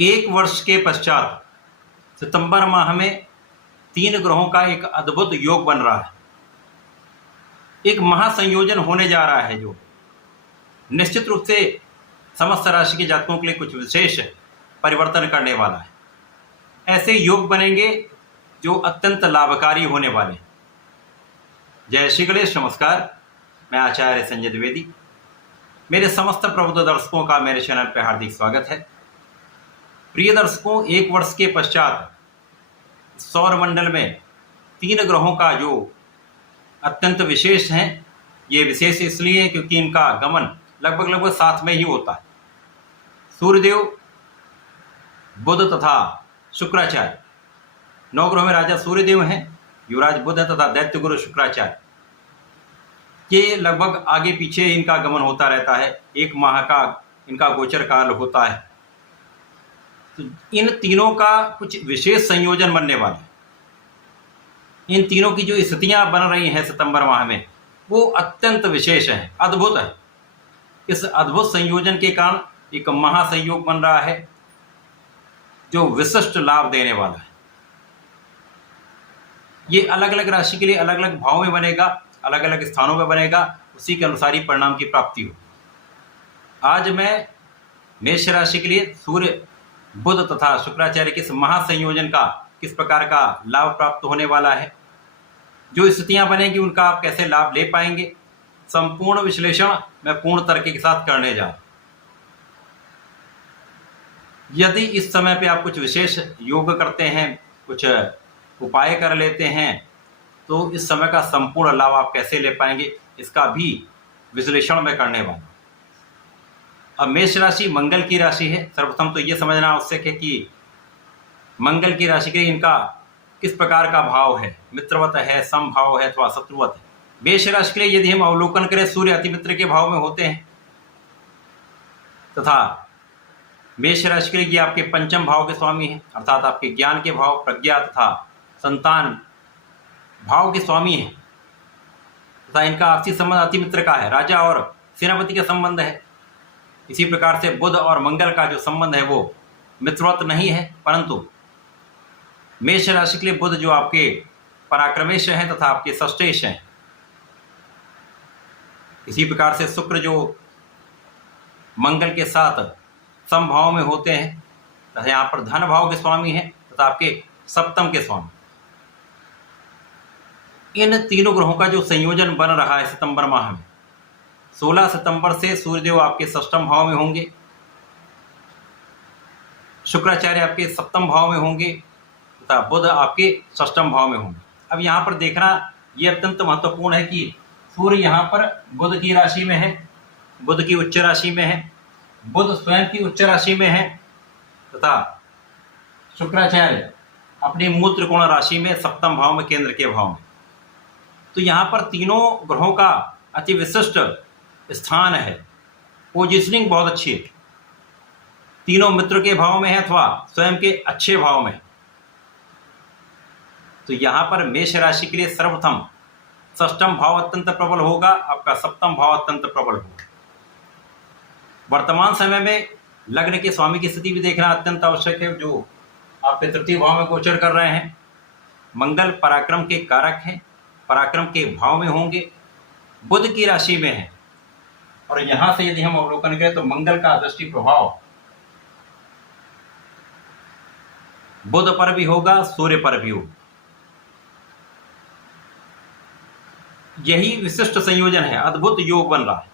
एक वर्ष के पश्चात सितंबर माह में 3 ग्रहों का एक अद्भुत योग बन रहा है। एक महासंयोजन होने जा रहा है जो निश्चित रूप से समस्त राशि के जातकों के लिए कुछ विशेष परिवर्तन करने वाला है। ऐसे योग बनेंगे जो अत्यंत लाभकारी होने वाले हैं। जय श्री गणेश। नमस्कार, मैं आचार्य संजय द्विवेदी। मेरे समस्त प्रबुद्ध दर्शकों का मेरे चैनल पर हार्दिक स्वागत है। प्रिय दर्शकों, एक वर्ष के पश्चात सौर मंडल में 3 ग्रहों का जो अत्यंत विशेष हैं, ये विशेष इसलिए क्योंकि इनका गमन लगभग साथ में ही होता है। सूर्यदेव, बुध तथा शुक्राचार्य, 9 ग्रहों में राजा सूर्यदेव हैं, युवराज बुध है तथा दैत्य गुरु शुक्राचार्य। ये लगभग आगे पीछे इनका गमन होता रहता है। 1 माह का इनका गोचर काल होता है। तो इन तीनों का कुछ विशेष संयोजन बनने वाला है। इन तीनों की जो स्थितियां बन रही हैं सितंबर माह में, वो अत्यंत विशेष है, अद्भुत है। इस अद्भुत संयोजन के कारण एक महासंयोग बन रहा है जो विशिष्ट लाभ देने वाला है। ये अलग अलग राशि के लिए अलग अलग भाव में बनेगा, अलग अलग स्थानों में बनेगा, उसी के अनुसार ही परिणाम की प्राप्ति हो। आज मैं मेष राशि के लिए सूर्य, बुध तथा शुक्राचार्य के इस महासंयोजन का किस प्रकार का लाभ प्राप्त होने वाला है, जो स्थितियां बनेंगी उनका आप कैसे लाभ ले पाएंगे, संपूर्ण विश्लेषण मैं पूर्ण तर्क के साथ करने जा रहा हूं। यदि इस समय पे आप कुछ विशेष योग करते हैं, कुछ उपाय कर लेते हैं, तो इस समय का संपूर्ण लाभ आप कैसे ले पाएंगे, इसका भी विश्लेषण मैं करने वाला हूं। अब मेष राशि मंगल की राशि है। सर्वप्रथम तो ये समझना आवश्यक है कि मंगल की राशि के लिए इनका किस प्रकार का भाव है, मित्रवत है, समभाव है अथवा शत्रुवत है। मेष राशि के लिए यदि हम अवलोकन करें, सूर्य अति मित्र के भाव में होते हैं तथा मेष राशि के लिए ये आपके पंचम भाव के स्वामी हैं, अर्थात आपके ज्ञान के भाव, प्रज्ञा तथा संतान भाव के स्वामी हैं तथा इनका आपसी संबंध अति मित्र का है, राजा और सेनापति का संबंध है। इसी प्रकार से बुध और मंगल का जो संबंध है वो मित्रवत नहीं है, परंतु मेष राशि के लिए बुध जो आपके पराक्रमेश हैं तथा आपके षष्ठेश हैं। इसी प्रकार से शुक्र जो मंगल के साथ समभाव में होते हैं तथा यहाँ पर धन भाव के स्वामी हैं तथा आपके सप्तम के स्वामी। इन तीनों ग्रहों का जो संयोजन बन रहा है सितंबर माह में, 16 सितंबर से सूर्यदेव आपके षष्ठम भाव में होंगे, शुक्राचार्य आपके सप्तम भाव में होंगे तथा बुध आपके षष्ठम भाव में होंगे। अब यहाँ पर देखना ये अत्यंत महत्वपूर्ण है कि सूर्य यहाँ पर बुध की राशि में है, बुध की उच्च राशि में है, बुध स्वयं की उच्च राशि में है तथा शुक्राचार्य अपनी मूल त्रिकोण राशि में सप्तम भाव में, केंद्र के भाव में। तो यहाँ पर तीनों ग्रहों का अति विशिष्ट स्थान है, पोजिशनिंग बहुत अच्छी है। तीनों मित्र के भाव में है अथवा स्वयं के अच्छे भाव में। तो यहाँ पर मेष राशि के लिए सर्वप्रथम षष्ठम भाव अत्यंत प्रबल होगा, आपका सप्तम भाव अत्यंत प्रबल होगा। वर्तमान समय में लग्न के स्वामी की स्थिति भी देखना अत्यंत आवश्यक है, जो आपके तृतीय भाव में गोचर कर रहे हैं। मंगल पराक्रम के कारक हैं, पराक्रम के भाव में होंगे, बुध की राशि में है। और यहां से यदि हम अवलोकन करें तो मंगल का दृष्टि प्रभाव बुध पर भी होगा, सूर्य पर भी होगा। यही विशिष्ट संयोजन है, अद्भुत योग बन रहा है।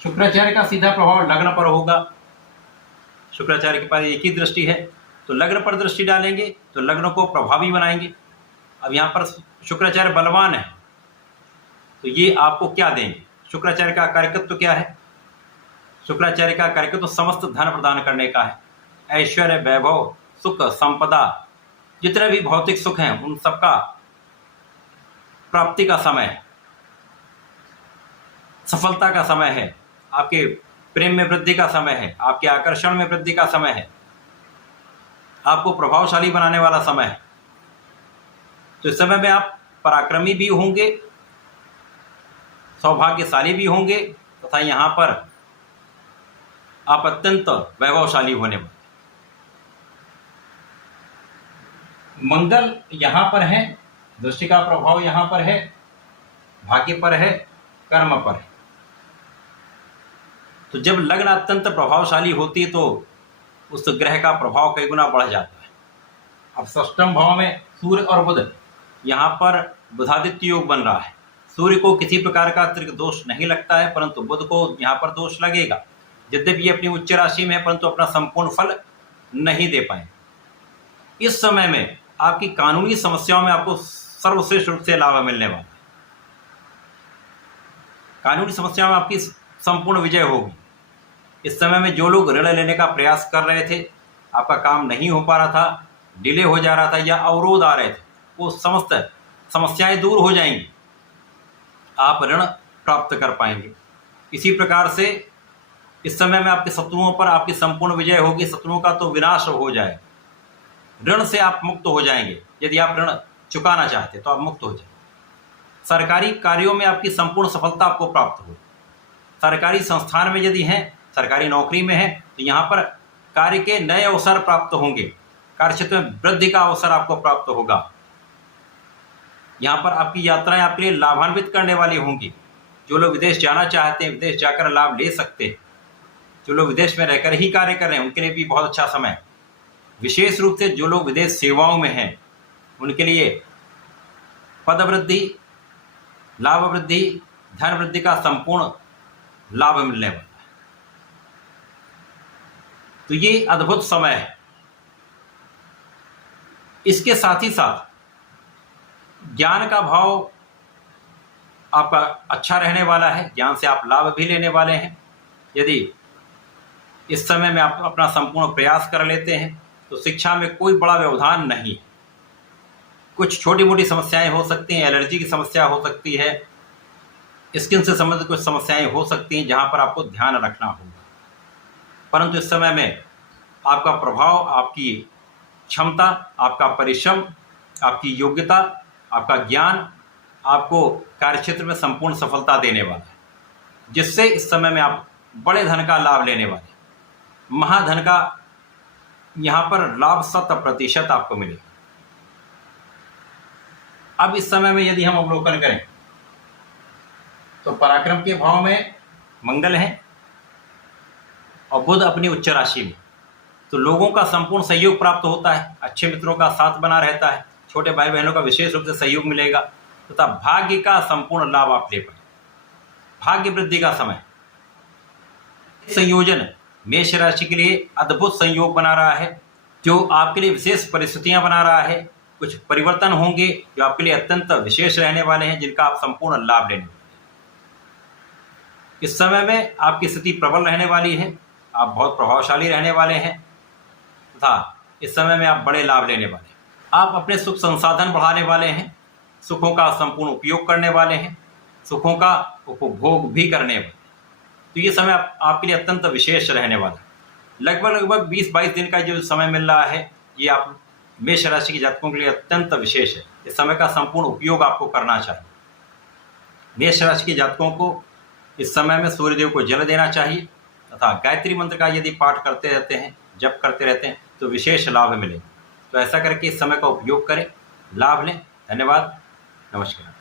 शुक्राचार्य का सीधा प्रभाव लग्न पर होगा। शुक्राचार्य के पास एक ही दृष्टि है, तो लग्न पर दृष्टि डालेंगे तो लग्न को प्रभावी बनाएंगे। अब यहाँ पर शुक्राचार्य बलवान है, तो ये आपको क्या देंगे? शुक्राचार्य का कार्यकत्व तो क्या है? शुक्राचार्य का कार्यकत्व तो समस्त धन प्रदान करने का है। ऐश्वर्य, वैभव, सुख, संपदा, जितने भी भौतिक सुख हैं उन सबका प्राप्ति का समय है, सफलता का समय है, आपके प्रेम में वृद्धि का समय है, आपके आकर्षण में वृद्धि का समय है, आपको प्रभावशाली बनाने वाला समय है। तो इस समय में आप पराक्रमी भी होंगे, सौभाग्यशाली भी होंगे तथा यहाँ पर आप अत्यंत वैभवशाली होने वाले। मंगल यहाँ पर है, दृष्टि का प्रभाव यहाँ पर है, भाग्य पर है, कर्म पर है। तो जब लग्न अत्यंत प्रभावशाली होती है तो उस ग्रह का प्रभाव कई गुना बढ़ जाता है। अब षष्ठम भाव में सूर्य और बुध, यहाँ पर बुधादित्य योग बन रहा है। सूर्य को किसी प्रकार का अतिरिक्त दोष नहीं लगता है, परंतु बुध को यहाँ पर दोष लगेगा। यद्यपि ये अपनी उच्च राशि में है, परंतु अपना संपूर्ण फल नहीं दे पाए। इस समय में आपकी कानूनी समस्याओं में आपको सर्वश्रेष्ठ रूप से लाभ मिलने वाला है। कानूनी समस्याओं में आपकी संपूर्ण विजय होगी। इस समय में जो लोग ऋण लेने का प्रयास कर रहे थे, आपका काम नहीं हो पा रहा था, डिले हो जा रहा था या अवरोध आ रहे थे, वो समस्त समस्याएं दूर हो जाएंगी। आप ऋण प्राप्त कर पाएंगे। इसी प्रकार से इस समय में आपके शत्रुओं पर आपकी संपूर्ण विजय होगी। शत्रुओं का तो विनाश हो जाए। ऋण से आप मुक्त हो जाएंगे। यदि आप ऋण चुकाना चाहते तो आप मुक्त हो जाएंगे। सरकारी कार्यों में आपकी संपूर्ण सफलता आपको प्राप्त होगी। सरकारी संस्थान में यदि हैं, सरकारी नौकरी में हैं, तो यहाँ पर कार्य के नए अवसर प्राप्त होंगे। कार्य क्षेत्र में वृद्धि का अवसर आपको प्राप्त होगा। यहाँ पर आपकी यात्राएं आपके लिए लाभान्वित करने वाली होंगी। जो लोग विदेश जाना चाहते हैं, विदेश जाकर लाभ ले सकते हैं। जो लोग विदेश में रहकर ही कार्य कर रहे हैं, उनके लिए भी बहुत अच्छा समय है। विशेष रूप से जो लोग विदेश सेवाओं में हैं, उनके लिए पद वृद्धि, लाभ वृद्धि, धन वृद्धि का संपूर्ण लाभ मिलने वाला है। तो ये अद्भुत समय है। इसके साथ ही साथ ज्ञान का भाव आपका अच्छा रहने वाला है। ज्ञान से आप लाभ भी लेने वाले हैं। यदि इस समय में आप अपना संपूर्ण प्रयास कर लेते हैं तो शिक्षा में कोई बड़ा व्यवधान नहीं। कुछ छोटी मोटी समस्याएं हो सकती हैं, एलर्जी की समस्या हो सकती है, स्किन से संबंधित कुछ समस्याएं हो सकती हैं, जहां पर आपको ध्यान रखना होगा। परंतु इस समय में आपका प्रभाव, आपकी क्षमता, आपका परिश्रम, आपकी योग्यता, आपका ज्ञान आपको कार्यक्षेत्र में संपूर्ण सफलता देने वाला है, जिससे इस समय में आप बड़े धन का लाभ लेने वाले। महाधन का यहाँ पर लाभ 100% आपको मिलेगा। अब इस समय में यदि हम अवलोकन करें तो पराक्रम के भाव में मंगल है और बुध अपनी उच्च राशि में, तो लोगों का संपूर्ण सहयोग प्राप्त होता है। अच्छे मित्रों का साथ बना रहता है। छोटे भाई बहनों का विशेष रूप से सहयोग मिलेगा तथा भाग्य का संपूर्ण लाभ आप ले पाए। भाग्य वृद्धि का समय संयोजन मेष राशि के लिए अद्भुत संयोग बना रहा है, जो आपके लिए विशेष परिस्थितियां बना रहा है। कुछ परिवर्तन होंगे जो आपके लिए अत्यंत विशेष रहने वाले हैं, जिनका आप संपूर्ण लाभ लेने वाले हैं। इस समय में आपकी स्थिति प्रबल रहने वाली है। आप बहुत प्रभावशाली रहने वाले हैं तथा इस समय में आप बड़े लाभ लेने वाले हैं। आप अपने सुख संसाधन बढ़ाने वाले हैं। सुखों का संपूर्ण उपयोग करने वाले हैं। सुखों का उपभोग भी करने वाले हैं। तो ये समय आपके लिए अत्यंत विशेष रहने वाला है। लगभग 20-22 दिन का जो समय मिल रहा है, ये आप मेष राशि के जातकों के लिए अत्यंत विशेष है। इस समय का संपूर्ण उपयोग आपको करना चाहिए। मेष राशि के जातकों को इस समय में सूर्यदेव को जल देना चाहिए तथा गायत्री मंत्र का यदि पाठ करते रहते हैं, जप करते रहते हैं, तो विशेष लाभ मिलेगा। तो ऐसा करके इस समय का उपयोग करें, लाभ लें। धन्यवाद, नमस्कार।